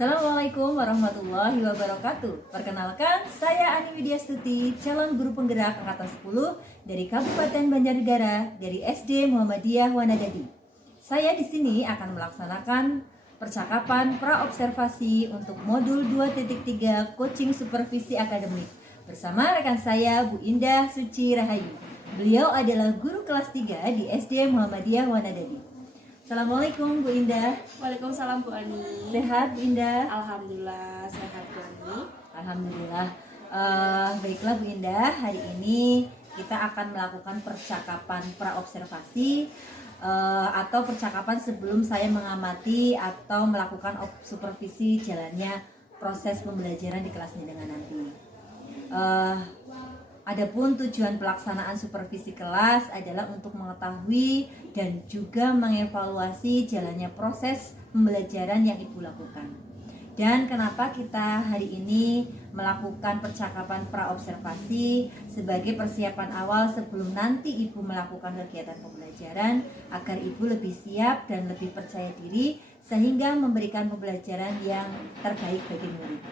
Assalamualaikum warahmatullahi wabarakatuh. Perkenalkan, saya Ani Widya Stuti, calon guru penggerak angkatan 10 dari Kabupaten Banjarnegara dari SD Muhammadiyah Wanadadi. Saya di sini akan melaksanakan percakapan pra-observasi untuk modul 2.3 coaching supervisi akademik bersama rekan saya Bu Indah Suci Rahayu. Beliau adalah guru kelas 3 di SD Muhammadiyah Wanadadi. Assalamualaikum Bu Indah. Waalaikumsalam Bu Ani. Sehat Bu Indah? Alhamdulillah sehat Bu Ani. Alhamdulillah. Baiklah Bu Indah, hari ini kita akan melakukan percakapan pra-observasi atau percakapan sebelum saya mengamati atau melakukan supervisi jalannya proses pembelajaran di kelas dengan nanti. Adapun tujuan pelaksanaan supervisi kelas adalah untuk mengetahui dan juga mengevaluasi jalannya proses pembelajaran yang Ibu lakukan. Dan kenapa kita hari ini melakukan percakapan pra-observasi sebagai persiapan awal sebelum nanti Ibu melakukan kegiatan pembelajaran agar Ibu lebih siap dan lebih percaya diri sehingga memberikan pembelajaran yang terbaik bagi murid.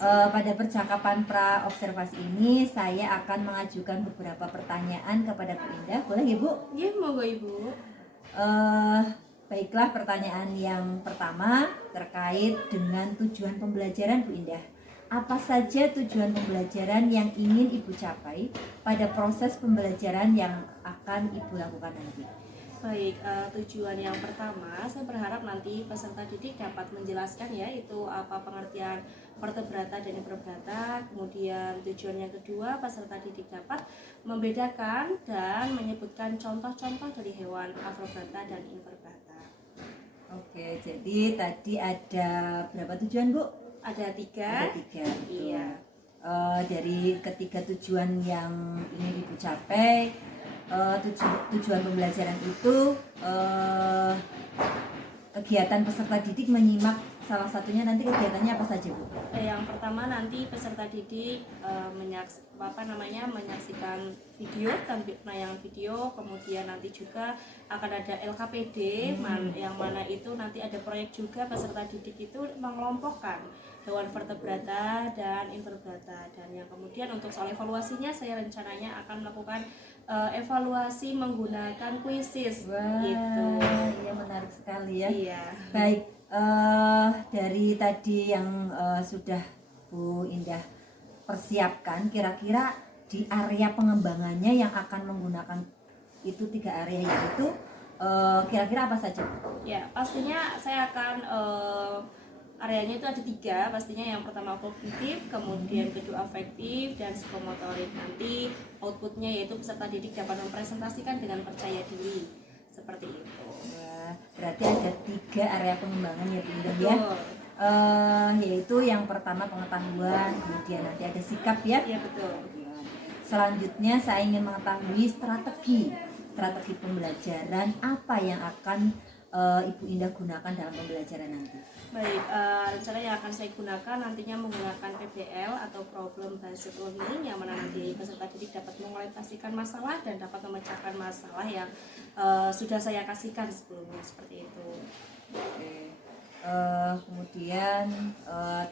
Pada percakapan pra-observasi ini saya akan mengajukan beberapa pertanyaan kepada Bu Indah. Boleh ya Bu? Iya, monggo Ibu. Baiklah, pertanyaan yang pertama terkait dengan tujuan pembelajaran Bu Indah. Apa saja tujuan pembelajaran yang ingin Ibu capai pada proses pembelajaran yang akan Ibu lakukan nanti? Baik, tujuan yang pertama saya berharap nanti peserta didik dapat menjelaskan ya itu apa pengertian vertebrata dan invertebrata. Kemudian tujuan yang kedua peserta didik dapat membedakan dan menyebutkan contoh-contoh dari hewan vertebrata dan invertebrata. Oke, jadi tadi ada berapa tujuan Bu? Ada tiga. Ada tiga. Iya. Dari ketiga tujuan yang ingin Ibu capai, tujuan pembelajaran itu kegiatan peserta didik menyimak salah satunya, nanti kegiatannya apa saja Bu? Yang pertama nanti peserta didik menyaksikan video, tayangan video, kemudian nanti juga akan ada LKPD yang mana itu nanti ada proyek juga peserta didik itu mengelompokkan hewan vertebrata dan invertebrata, dan yang kemudian untuk soal evaluasinya saya rencananya akan melakukan evaluasi menggunakan quizzes. Gitu. Iya, menarik sekali ya. Iya. Baik, dari tadi yang sudah Bu Indah persiapkan, kira-kira di area pengembangannya yang akan menggunakan itu tiga area yaitu kira-kira apa saja? Ya, pastinya saya akan areanya itu ada tiga, pastinya yang pertama kognitif, kemudian kedua afektif, dan psikomotorik. Nanti outputnya yaitu peserta didik dapat mempresentasikan dengan percaya diri, seperti itu. Wah, berarti ada tiga area pengembangan ya Bu Indah ya. Yaitu yang pertama pengetahuan, kemudian nanti ada sikap ya. Iya betul. Selanjutnya saya ingin mengetahui strategi pembelajaran apa yang akan Ibu Indah gunakan dalam pembelajaran nanti. Baik, rencana yang akan saya gunakan nantinya menggunakan PBL atau Problem Based Learning, yang mana nanti peserta didik dapat mengorientasikan masalah dan dapat memecahkan masalah yang sudah saya kasihkan sebelumnya, seperti itu. Oke. Kemudian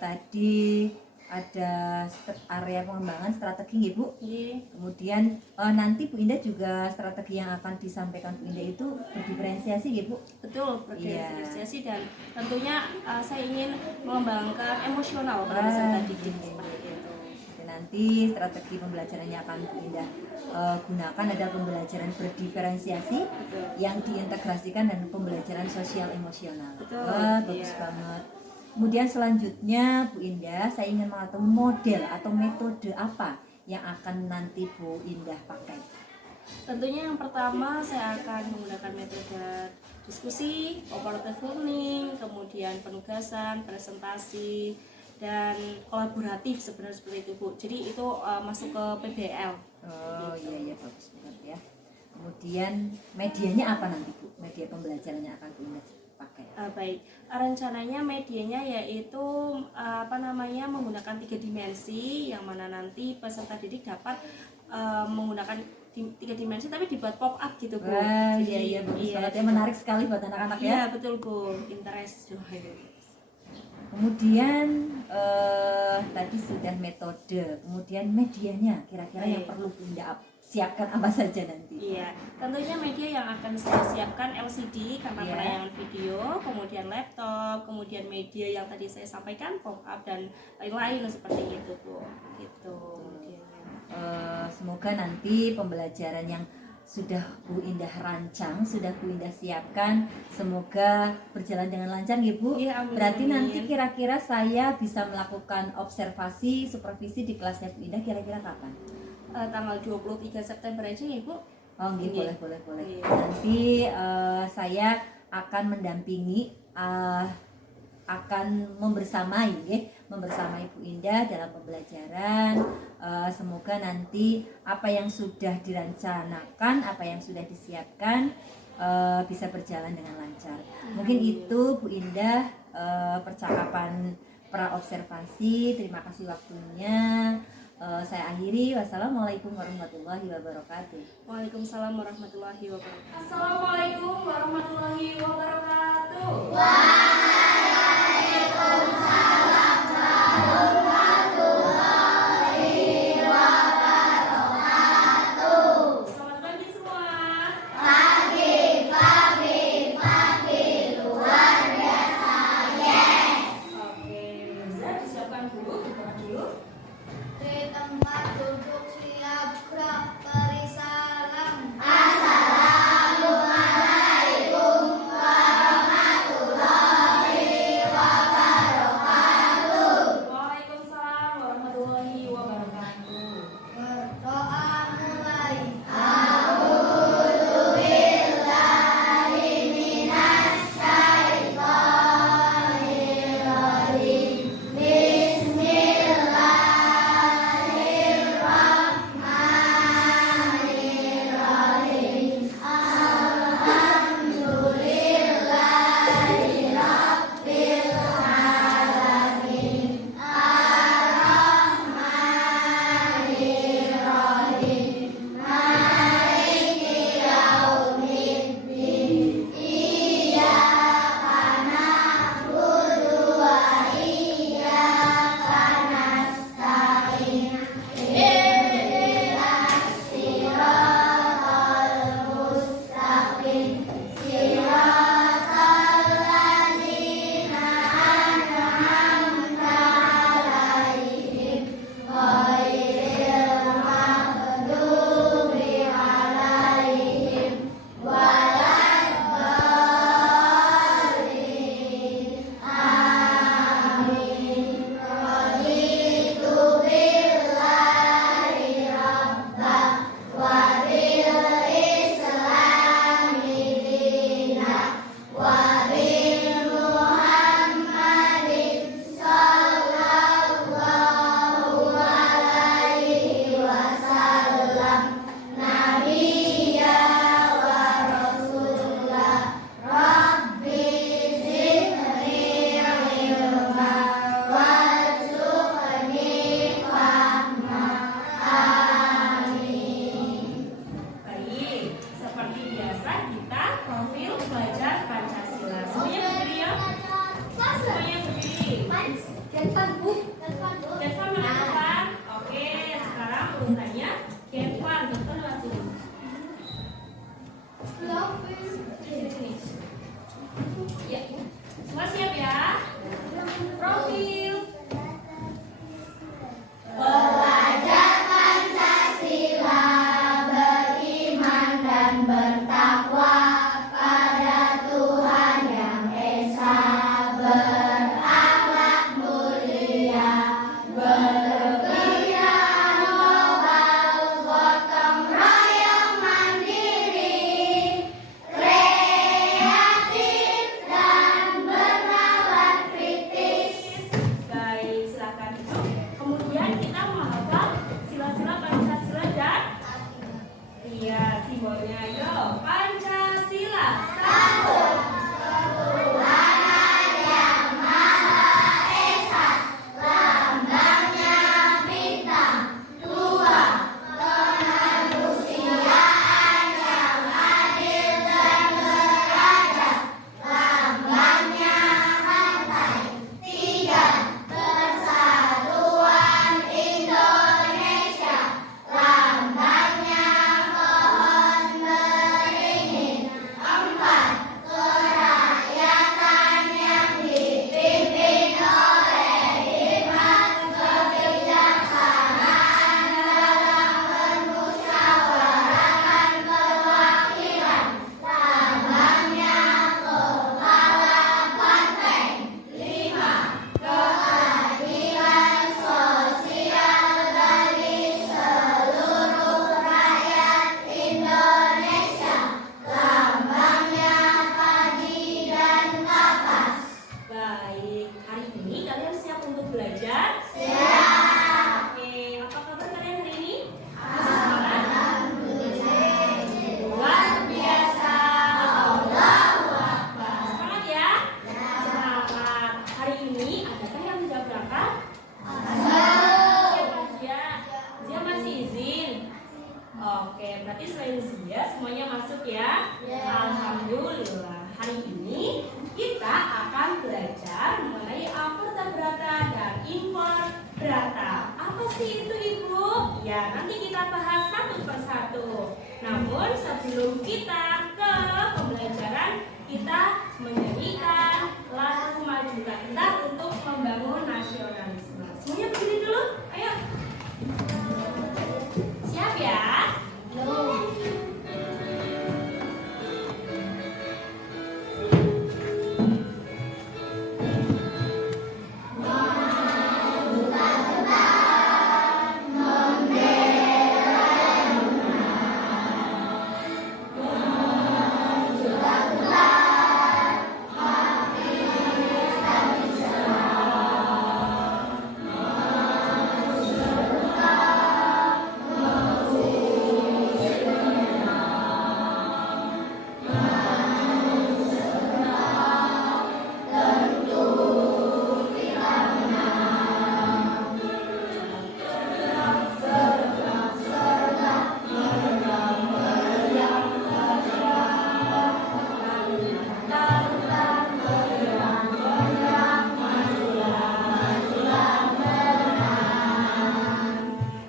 tadi ada area pengembangan strategi ya Bu. Iya. Kemudian nanti Bu Indah juga strategi yang akan disampaikan Bu Indah itu berdiferensiasi ya Bu. Betul, berdiferensiasi dan tentunya saya ingin mengembangkan emosional pada peserta didik, seperti itu. Dan nanti strategi pembelajaran yang akan Bu Indah gunakan adalah pembelajaran berdiferensiasi. Betul. Yang diintegrasikan dan pembelajaran sosial emosional. Betul. Bagus banget. Kemudian selanjutnya Bu Indah, saya ingin mengetahui model atau metode apa yang akan nanti Bu Indah pakai. Tentunya yang pertama saya akan menggunakan metode diskusi, cooperative learning, kemudian penugasan, presentasi, dan kolaboratif sebenarnya, seperti itu Bu. Jadi itu masuk ke PBL. Gitu. Iya bagus banget ya. Kemudian medianya apa nanti Bu? Media pembelajaran yang akan Bu Indah pakai? Baik, rencananya medianya yaitu menggunakan 3 dimensi, yang mana nanti peserta didik dapat menggunakan 3 dimensi tapi dibuat pop up gitu Bu. Wah, iya bagus banget ya, menarik sekali buat anak-anak ya. Iya betul Bu, interest. Kemudian tadi sudah metode, kemudian medianya kira-kira yang Baik. perlu Bunda siapkan apa saja nanti? Iya, tentunya media yang akan saya siapkan LCD karena Iya. penayangan video, kemudian laptop, kemudian media yang tadi saya sampaikan pop up dan lain-lain seperti itu Bu. Gitu medianya. Semoga nanti pembelajaran yang sudah Bu Indah rancang, sudah Bu Indah siapkan, semoga berjalan dengan lancar ya Bu. Iya, amin, Berarti amin. nanti kira-kira saya bisa melakukan observasi, supervisi di kelasnya Bu Indah kira-kira kapan? Tanggal 23 September aja ya Bu. Oh, nggih, Iya. boleh. Iya. Nanti saya akan mendampingi, akan membersamai Bu Indah dalam pembelajaran. Semoga nanti apa yang sudah dirancanakan, apa yang sudah disiapkan bisa berjalan dengan lancar. Mungkin itu Bu Indah percakapan pra observasi. Terima kasih waktunya. Saya akhiri. Wassalamualaikum warahmatullahi wabarakatuh. Waalaikumsalam warahmatullahi wabarakatuh. Assalamualaikum warahmatullahi wabarakatuh. Selamat pagi semua. Oke, bisa disiapkan dulu, berdoa dulu. Di tempat duduk siap gerak beri salam. Waalaikumsalam warahmatullahi wabarakatuh. Berdoa mulai. Baik, seperti biasa kita profil pelajar Pancasila. Semuanya berdiri ya? Semuanya berdiri. Genfan mana Genfan? Oke, sekarang urutannya Genfan. Genfan maju. Sini. Ya, semua siap ya? Profil. Ya. Alhamdulillah. Hari ini kita akan belajar mengenai avertebrata dan invertebrata. Apa sih itu Ibu? Ya, nanti kita bahas satu persatu. Namun sebelum kita ke pembelajaran, kita menyanyikan lagu Majulah Kita untuk membangun nasionalisme. Semuanya berdiri dulu, ayo. Siap ya?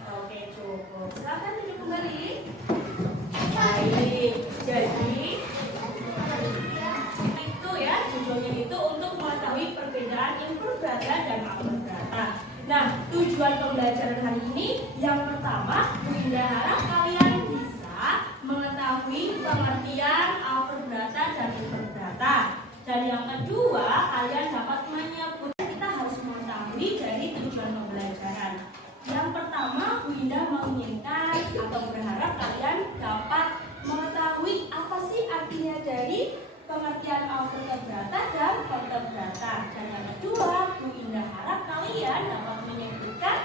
Oke, cukup. Silakan duduk kembali. Baik. Jadi itu ya judulnya itu untuk mengetahui perbedaan invertebrata dan avertebrata. Nah, tujuan pembelajaran hari ini yang pertama, Bu Indah harap kalian bisa mengetahui pengertian avertebrata dan invertebrata. Dan yang kedua, kalian dapat menyebut. Kita harus mengetahui dari tujuan pembelajaran. Yang pertama, Bu Indah menginginkan atau berharap kalian dapat mengetahui apa sih artinya dari pengertian avertebrata dan vertebrata. Dan yang kedua, Bu Indah harap kalian dapat menyebutkan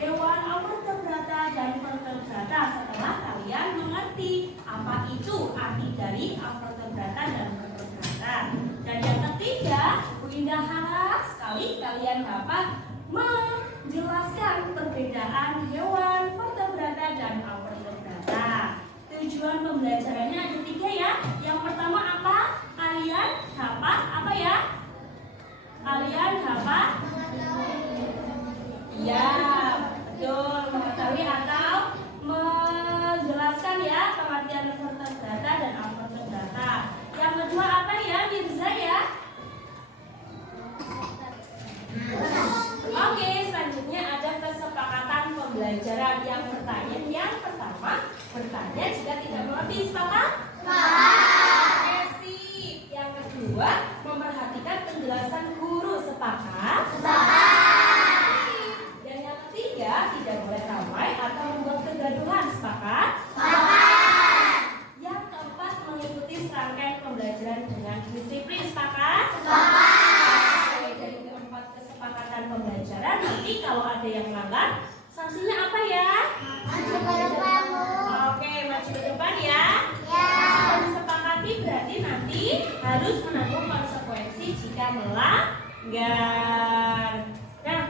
hewan avertebrata dan vertebrata setelah kalian mengerti apa itu arti dari avertebrata dan vertebrata. Dan yang ketiga, Bu Indah harap sekali kalian dapat menjelaskan perbedaan hewan vertebrata dan avertebrata. Tujuan pembelajarannya ada 3 ya. Yang pertama apa? Kalian dapat apa ya? Kalian dapat? Ya, betul. Mengetahui atau menjelaskan ya pengertian vertebrata dan avertebrata. Yang kedua apa ya, Mirza ya? Oke, selanjutnya ada kesepakatan pembelajaran. Yang pertama bertanya jika tidak mengerti. Sepakat? Oke, sip. Yang kedua, memperhatikan penjelasan guru. Sepakat? Dan yang ketiga, tidak boleh ramai atau membuat kegaduhan. Sepakat? Yang keempat, mengikuti serangkaian pembelajaran dengan disiplin. Sepakat? Oke, dari keempat kesepakatan pembelajaran, nanti kalau ada yang melanggar, sanksinya apa ya? Oke, maju ke depan ya. Sudah disepakati berarti nanti harus menanggung konsekuensi jika melanggar. Nah,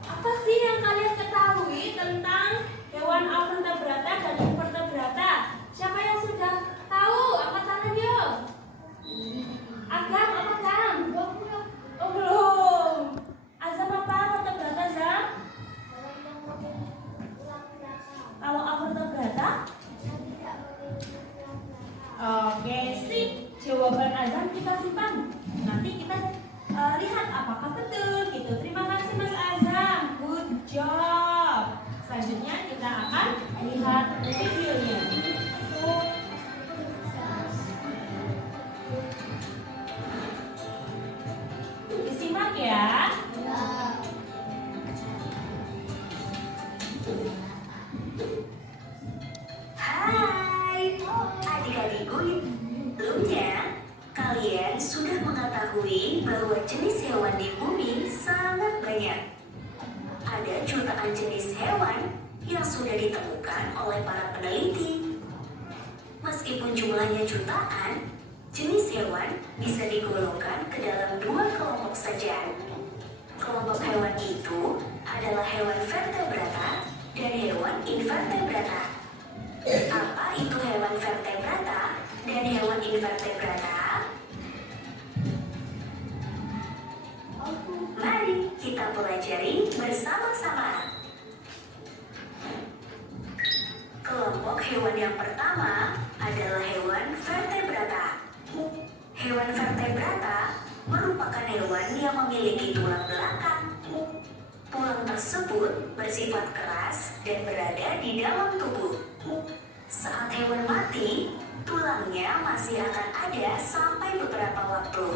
apa sih yang kalian ketahui tentang hewan avertebrata dan invertebrata? Siapa yang sudah tahu? Angkat tangan yuk. Agam, apa Gam? Oh belum. Azam apa vertebrata Zam? Kalau avertebrata? Oke, sip. Jawaban Azam kita simpan. Nanti kita lihat apakah betul gitu. Terima kasih Mas Azam. Good job. Selanjutnya kita akan lihat videonya. Disimak ya. Hai adik-adikku, sebelumnya kalian sudah mengetahui bahwa jenis hewan di bumi sangat banyak. Ada jutaan jenis hewan yang sudah ditemukan oleh para peneliti. Meskipun jumlahnya jutaan, jenis hewan bisa digolongkan ke dalam 2 kelompok saja. Kelompok hewan itu adalah hewan vertebrata dan hewan invertebrata. Apa itu hewan vertebrata? dan hewan invertebrata? Mari kita pelajari bersama-sama. Kelompok hewan yang pertama adalah hewan vertebrata. Hewan vertebrata merupakan hewan yang memiliki tulang belakang. Tulang tersebut bersifat keras dan berada di dalam tubuh. Saat hewan mati, tulangnya masih akan ada sampai beberapa waktu.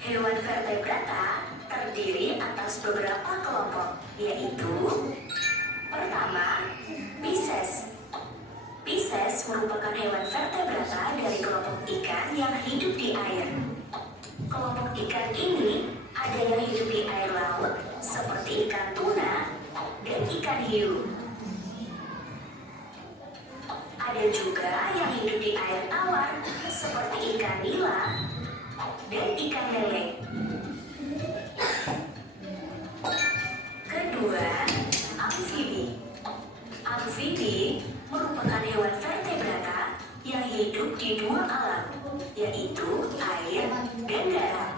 Hewan vertebrata terdiri atas beberapa kelompok, yaitu pertama, Pisces. Pisces merupakan hewan vertebrata dari kelompok ikan yang hidup di air. Kelompok ikan ini ada yang hidup di air laut seperti ikan tuna dan ikan hiu. Ada juga yang hidup di air tawar seperti ikan nila dan ikan lele. Kedua, amfibi. Amfibi merupakan hewan vertebrata yang hidup di dua alam, yaitu air dan darat.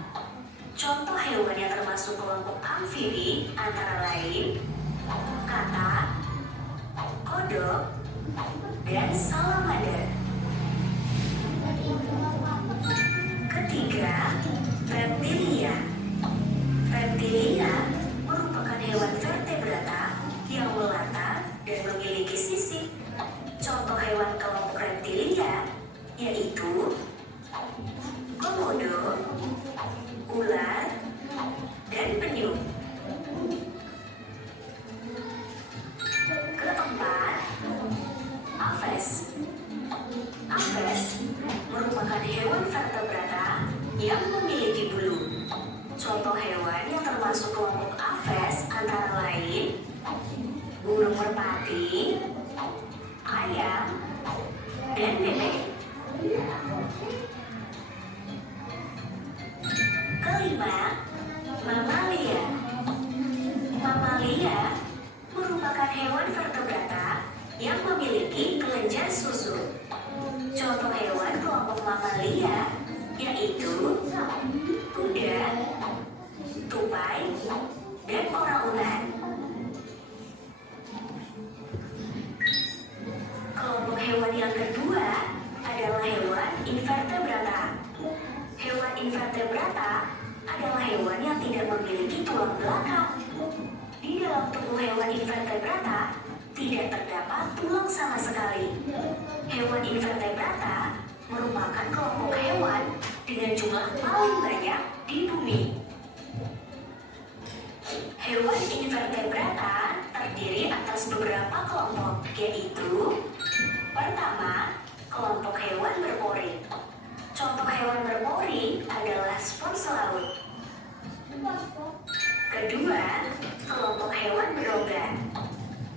Contoh hewan yang termasuk kelompok amfibi antara lain katak, kodok, dan salamander. Ketiga, reptilia. Reptilia merupakan hewan vertebrata yang melata dan memiliki sisik. Contoh hewan kelompok reptilia yaitu komodo, ular, dan penyu. Keempat, aves. Aves merupakan hewan vertebrata yang memiliki bulu. Contoh hewan yang termasuk kelompok aves antara lain burung merpati, ayam, dan bebek. Kelima, mamalia. Mamalia merupakan hewan vertebrata yang memiliki kelenjar susu. Contoh hewan kelompok mamalia yaitu kuda, tupai, dan orang-utan. Kelompok hewan yang kedua adalah hewan invertebrata. Hewan invertebrata adalah hewan yang tidak memiliki tulang belakang. Di dalam tubuh hewan invertebrata tidak terdapat tulang sama sekali. Hewan invertebrata merupakan kelompok hewan dengan jumlah paling banyak di bumi. Hewan invertebrata terdiri atas beberapa kelompok, yaitu pertama, kelompok hewan berpori. Contoh hewan berpori adalah spons laut. Kedua, kelompok hewan berongga.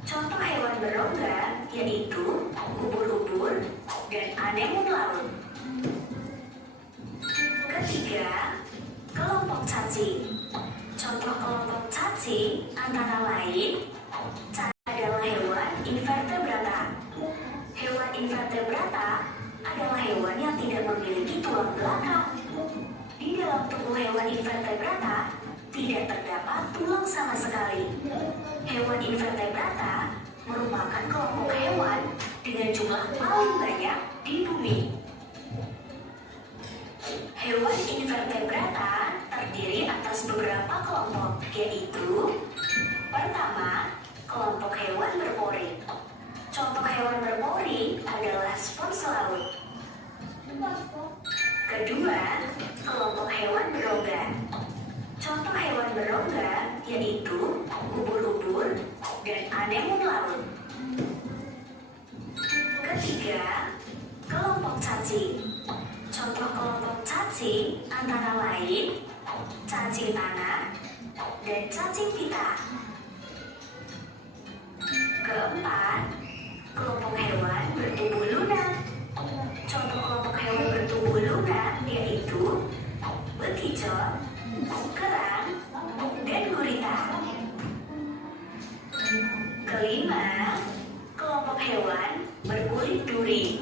Contoh hewan berongga yaitu ubur-ubur dan anemon laut. Ketiga, kelompok cacing. Contoh kelompok cacing antara lain adalah hewan invertebrata. Hewan invertebrata adalah hewan yang tidak memiliki tulang belakang. Di dalam tubuh hewan invertebrata tidak terdapat tulang sama sekali. Hewan invertebrata merupakan kelompok hewan dengan jumlah paling banyak di bumi. Hewan invertebrata terdiri atas beberapa kelompok, yaitu pertama, kelompok hewan berpori. Contoh hewan berpori adalah spons laut. Kedua, kelompok hewan berongga. Contoh hewan berongga yaitu ubur-ubur dan anemon laut. Ketiga, kelompok cacing. Contoh kelompok cacing antara lain cacing tanah dan cacing pita. Keempat, kelompok hewan bertubuh lunak. Contoh kelompok hewan bertubuh lunak yaitu bekicot, kerang, dan gurita. Kelima, kelompok hewan berkulit duri.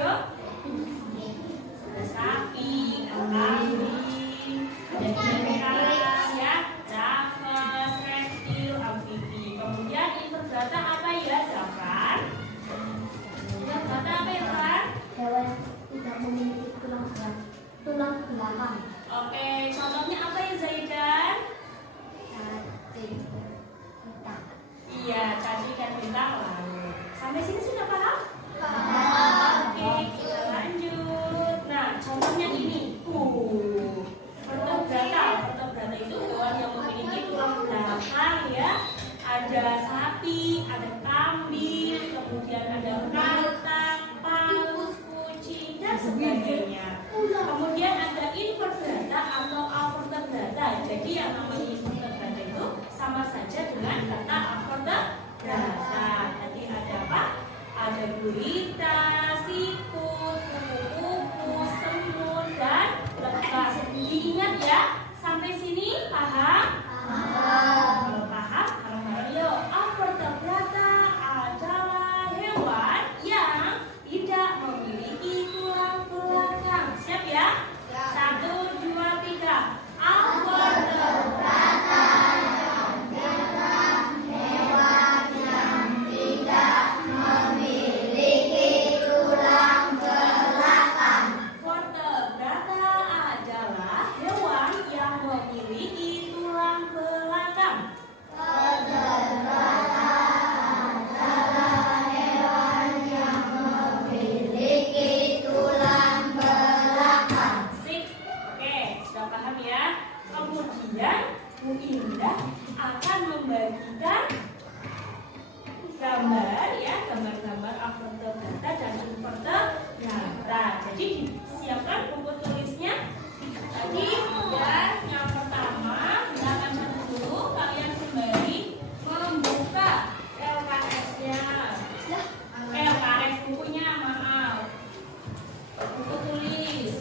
video? Ada sapi, ada kambing, ada binatang ya, nafas, reptil, amfibi. Kemudian invertebrata apa ya, Zafran? Invertebrata apa ya, Zafran? Hewan tidak memiliki tulang belakang. Oke, contohnya apa ya, Zaidan? Cacing, bintang. Iya, cacing dan bintang laut. Sampai sini sudah paham? Oke, kita lanjut. Nah, contohnya ini. Vertebrata. Vertebrata itu hewan yang memiliki tulang belakang ya. Ada sapi, ada kambing, kemudian ada kantang, paus, kucing, dan sebagainya. Kemudian ada invertebrata atau avertebrata. Jadi yang namanya invertebrata itu sama saja dengan kata avertebrata. Nanti ada apa? Ada gurita, siput, kupu-kupu, semut, dan lebah. Diingat ya, sampai sini paham? Kalau paham, bareng-bareng yuk. Avertebrata adalah hewan yang tidak memiliki tulang belakang. Siap ya? 1, 2, 3. Avertebrata. Vertebrata adalah hewan yang memiliki tulang belakang. Sip. Oke, sudah paham ya? Kemudian Bu Indah akan membagikan gambar ya, gambar-gambar avertebrata dan invertebrata. Jadi disiapkan buku tulisnya. Tadi ya, yang pertama silakan catat dulu, kalian sembari membuka LKS-nya. LKS bukunya, maaf. Buku tulis.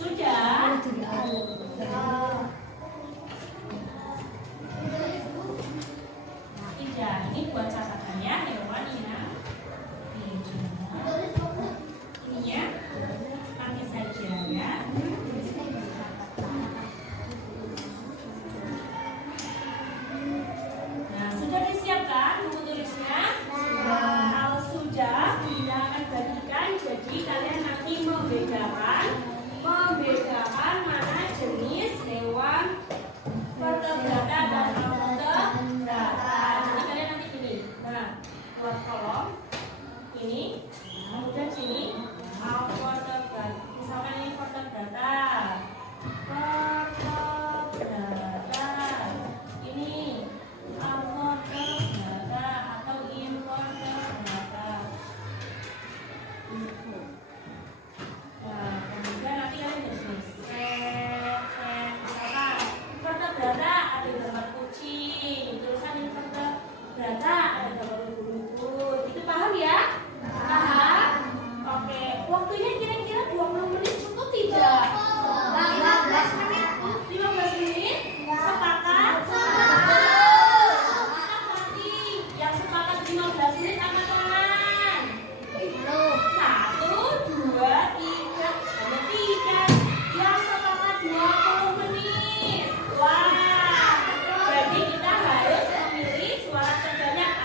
Sudah? Tidak, ini buat catatannya hewan yang ini ya, nanti saja ya. Nah, sudah disiapkan buku tulisnya? Kalau sudah, kita akan bagikan. Jadi kalian nanti membedakan mana jenis hewan vertebrata dan avertebrata. Jadi kalian nanti gini, nah buat kolom ini, kemudian sini avertebrata. Misalkan ini vertebrata, ini avertebrata atau invertebrata. Nah, kemudian nanti kalian tulis misalkan vertebrata ada gambar kucing, tulisan invertebrata ada gambar ubur-ubur. Itu paham ya? Paham? Oke, waktunya kira-kira 20 menit cukup tidak? 15 menit. 15 menit? Sepakat? Sepakat berarti yang sepakat 15 menit angkat tangan. 1, 2, 3, ada 3. Yang sepakat 20 menit. Wah, jadi kita harus memilih suara terbanyak.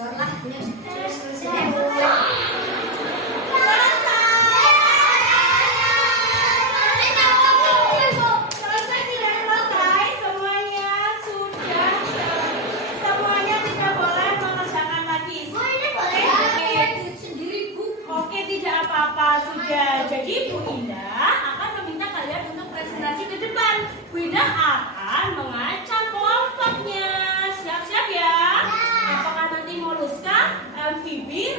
Selesai tidak selesai? Semuanya sudah. Semuanya tidak boleh mengerjakan lagi. Oke, tidak apa-apa sudah. Jadi Bu Indah akan meminta kalian untuk presentasi ke depan. Bu Indah akan mengajak kelompoknya. Siap-siap ya? Apakah nanti Moluska, amfibi,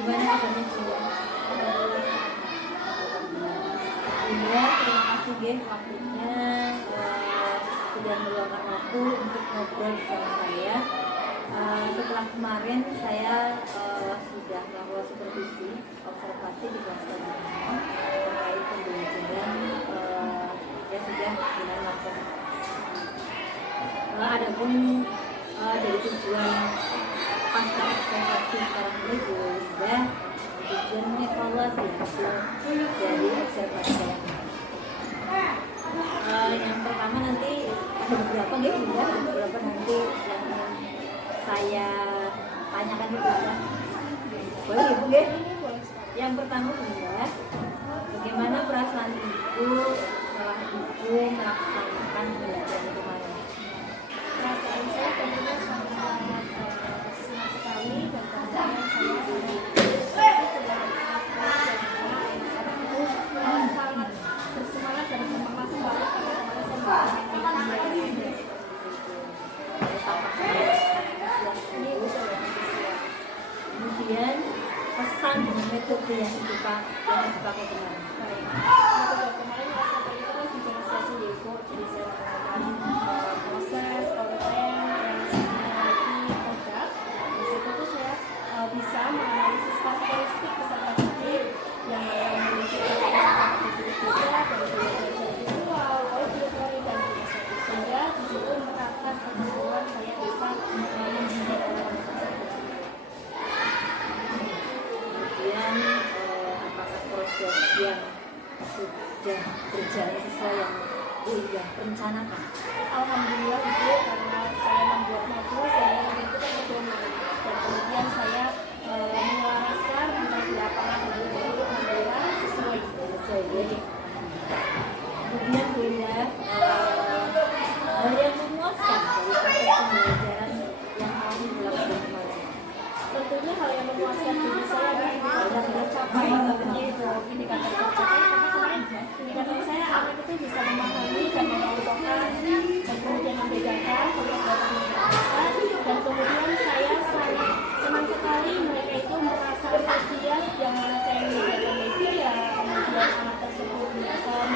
Gimana kabarnya Bunda? Bunda, terima kasih deh waktunya sudah meluangkan waktu untuk ngobrol bersama saya. Setelah kemarin saya sudah melakukan supervisi observasi di kelas tadi terkait pembelajaran yang sudah dengan laptop. Adapun dari tujuan pasca observasi sekarang ini sudah tujuan mengevaluasi hasil dari observasi saya. Yang pertama nanti ada beberapa beberapa nanti yang saya tanyakan di belakang. Boleh Ibu nggih? Yang pertama Bunda, bagaimana perasaan Ibu setelah Ibu melaksanakan pembelajaran kemarin? Perasaan saya tentunya sangat senang sekali dan kemudian saya sangat bersemangat dan bermotivasi banget karena kemarin saya Kemudian pesan dengan metode yang dipakai kemarin. kemarin saya itu kan diferensiasi Lego, jadi saya lakukan proses konten yang memiliki produk. Di situ tuh saya bisa menganalisis karakteristik peserta didik yang memiliki karakteristik berbeda dari belajar visual, auditory dan kinesthetik, sehingga di situ merata keseluruhan saya bisa mendidik anak-anak tersebut. Kemudian apakah proses yang sudah berjalan sesuai yang sudah rencanakan? Alhamdulillah Ibu, karena saya membuat modul sehingga menentukan pedoman dan kemudian saya menyelaraskan di lapangan untuk menilai sesuai. Kemudian Bunda, hal yang memuaskan dari proses pembelajaran yang telah dilakukan kemarin. Tentunya hal yang memuaskan diri saya adalah sudah tercapai indikator tercapai. Tapi kemarin indikator saya anak itu bisa memahami dan mengelompokkan dan kemudian membedakan kelompok dan kemudian saya sangat senang sekali mereka itu merasa antusias yang mana saya menyediakan media, kemudian anak tersebut menghilangkan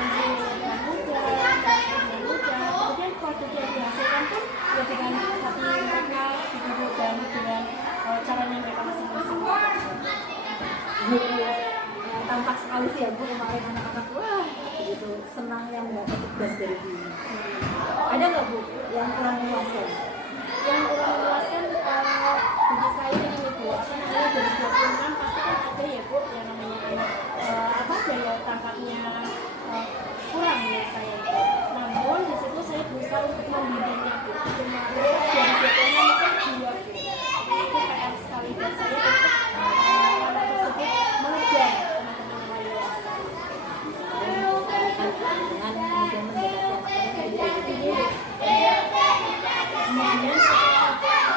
mudah, kemudian produk yang dihasilkan pun ya dengan hati mereka dididik dan dengan caranya mereka masing-masing. Tampak sekali sih ya Bu kemarin anak-anak wah begitu senang yang mendapat tugas dari Bu. Ada nggak Bu yang kurang memuaskan? Yang kurang memuaskan bagi saya ini Bu, namanya dari 26 pasti kan ada ya Bu yang namanya anak daya tangkapnya kurang ya saya itu. Namun di situ saya berusaha untuk membidangnya Bu. Kemarin dari 26 kan 2 Bu. Itu PR sekali dan saya untuk anak tersebut mengejar teman-teman yang lain. Dengan kemudian mendapatkan kemudian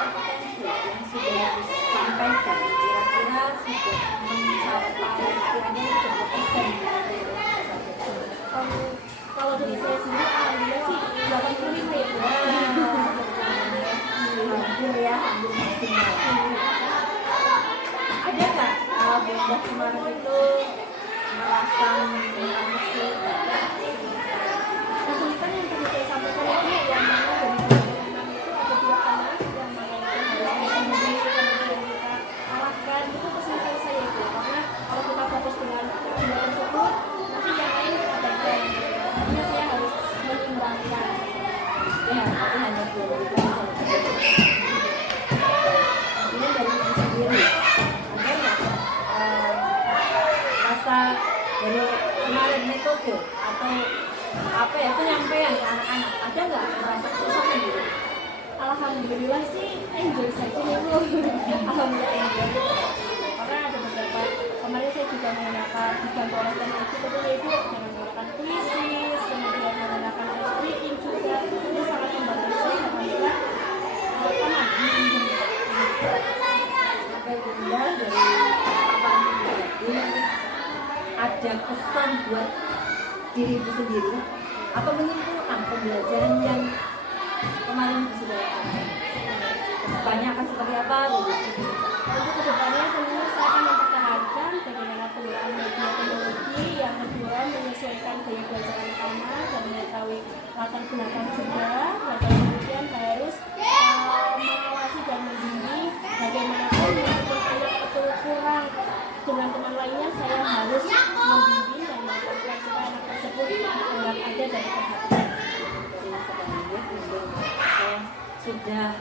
kompetensi yang sudah disampaikan kira-kira sudah mencapai kiranya berapa persen? Kalau dari saya sendiri alhamdulillah sih 85 ya Bu. Hampir ya, hampir maksimal. Ada nggak Bunda kemarin itu merasa Kesulitan yang tadi saya sampaikan itu yang mana dari pembelajaran itu ada 2 anak yang mana itu harus kemudian kita kalahkan, itu kesulitan saya itu karena kalau kita fokus dengan dua tersebut nanti yang lain ada yang makanya saya harus menyimbangkan. ya tapi hanya 2 kemudian dari diri sendiri ada nggak rasa dari kemarin metode atau apa ya penyampaian ke anak-anak ada nggak merasa kesusahan gitu? Alhamdulillah sih enjoy saja ya Bu. Alhamdulillah enjoy. Karena ada beberapa kemarin saya juga menggunakan dibantu oleh teknik itu tentunya Ibu dengan menggunakan puisis, kemudian menggunakan reading juga itu sangat membantu saya. Alhamdulillah aman. Sampai Bunda dari paparan Ibu tadi ada pesan buat diri Ibu sendiri atau menyimpulkan pembelajaran yang kemarin Ibu sudah lakukan banyak akan seperti apa gitu? Untuk kedepannya tentunya saya akan mempertahankan latar belakang juga, dan kemudian harus mengawasi dan membimbing. Bagaimanapun meskipun anak itu kurang dengan teman lainnya, saya harus membimbing dan melakukan supaya anak tersebut tetap ada dan perhatian. Sudah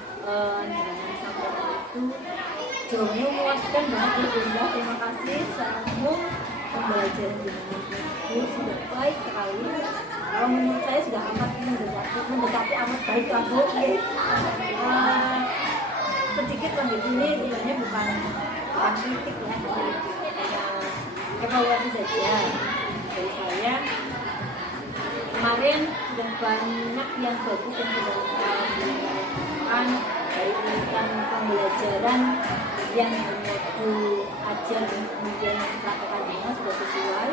jangan sampai itu jawabannya memuaskan banget ya Bunda. Terima kasih secara umum pembelajaran jenengan itu sudah baik sekali. Kalau menurut saya sudah amat mendekati amat baik lah Bu. Sedikit lebih ini sebenarnya bukan kritik ya, evaluasi saja dari saya. Kemarin sudah banyak yang bagus yang sudah dilakukan dari urutan pembelajaran yang modul ajar dan kemudian praktekkan juga sudah sesuai.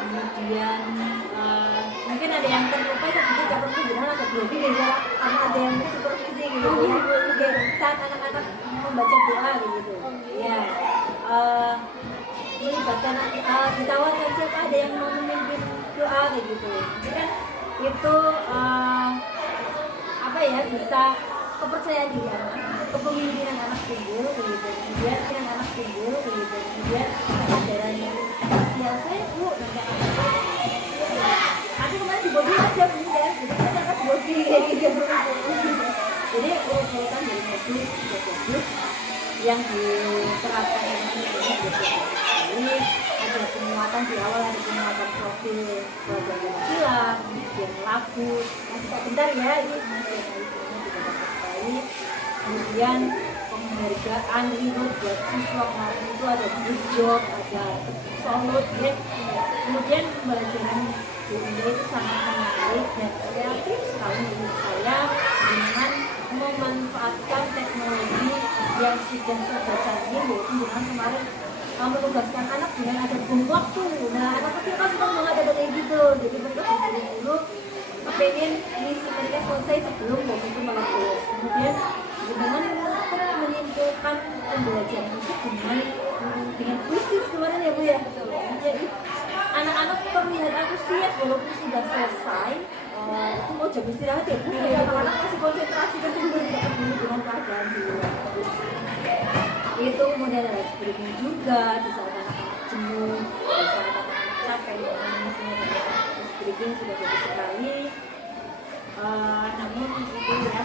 Kemudian mungkin ada yang terlupa seperti seperti benar atau grogi gitu, karena ada yang supervisi gitu ya, saat anak-anak membaca doa gitu ya, melibatkan ditawarkan siapa ada yang mau memimpin doa kayak gitu. Jadi kan itu apa ya, bisa kepercayaan diri anak, kepemimpinan anak timbul begitu, kemudian anak timbul begitu, kemudian kesadaran sosial saya Bu, nanti kemarin di body aja bunda, jadi kita kan body kayak gitu. Jadi urutan dari modul sudah bagus yang diterapkan ini sekali. Ada penguatan di awal, ada penguatan profil pelajaran silang, kemudian lagu, nanti bentar ya ini baik. Kemudian penghargaan reward buat siswa kemarin itu ada good job, ada solid ya. Kemudian pembelajaran Bunda itu sangat menarik dan kreatif sekali menurut saya dengan memanfaatkan teknologi yang sudah serba canggih, yaitu dengan kemarin menugaskan anak dengan ada bom waktu. Nah anak kecil kan suka banget ada kayak gitu, jadi mereka dulu kepengen misi mereka selesai sebelum bom itu meletus. Kemudian dengan menyimpulkan pembelajaran itu dengan puisi kemarin ya Bu ya. Jadi anak-anak terlihat antusias walaupun sudah selesai. Itu mau jam istirahat ya Bu. Anak-anak masih konsentrasi kan sudah tidak peduli dengan keadaan di luar. Itu kemudian ada breaking juga di saat anak-anak jenuh, di saat anak-anak capek, breaking sudah bagus sekali. Namun itu ya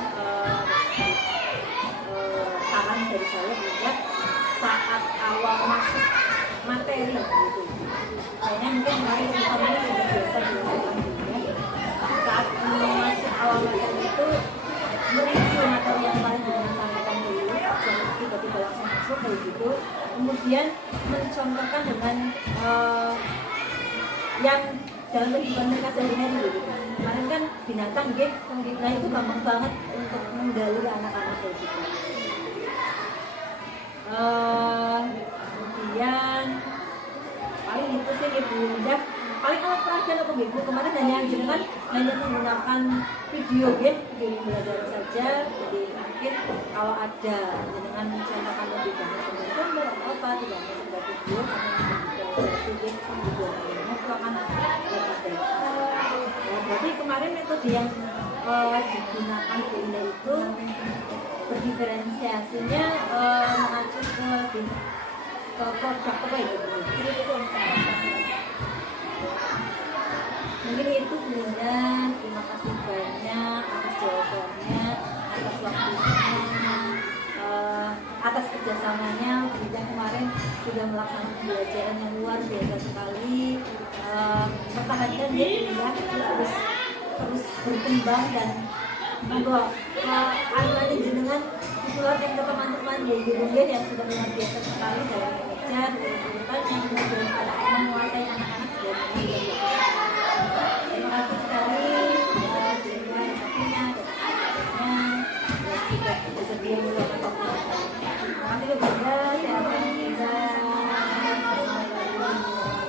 saran dari saya juga saat awal masuk materi gitu. Kayaknya mungkin kemarin kita sudah biasa dilakukan juga. Saat masuk awal materi itu mereview materi yang paling disampaikan dulu, jangan tiba-tiba langsung masuk kayak gitu. Kemudian mencontohkan dengan yang dalam kehidupan mereka sehari-hari gitu. Kemarin kan binatang gitu, nah itu gampang banget untuk menggali anak-anak kayak gitu. Kemudian paling itu sih Ibu Bunda. Paling alat peragaan apa Ibu kemarin hanya menggunakan video game belajar saja. Jadi mungkin kalau ada dengan mencontohkan lebih banyak tentang gambar atau apa, tidak hanya sekedar video, karena video itu akan lebih baik. Berarti kemarin metode yang digunakan Bunda itu berdiferensiasinya mengacu ke produk apa ya Bu? Mungkin itu Bunda. Terima kasih banyak atas jawabannya, atas waktunya, atas kerjasamanya. Bunda kemarin sudah melaksanakan pembelajaran yang luar biasa sekali. Pertahankan ya Bunda, terus berkembang dan membawa anak-anak jenengan dikeluarkan ke teman-teman ya Bunda yang sudah luar biasa sekali dalam mengejar urutan yang sudah menguasai anak-anak dan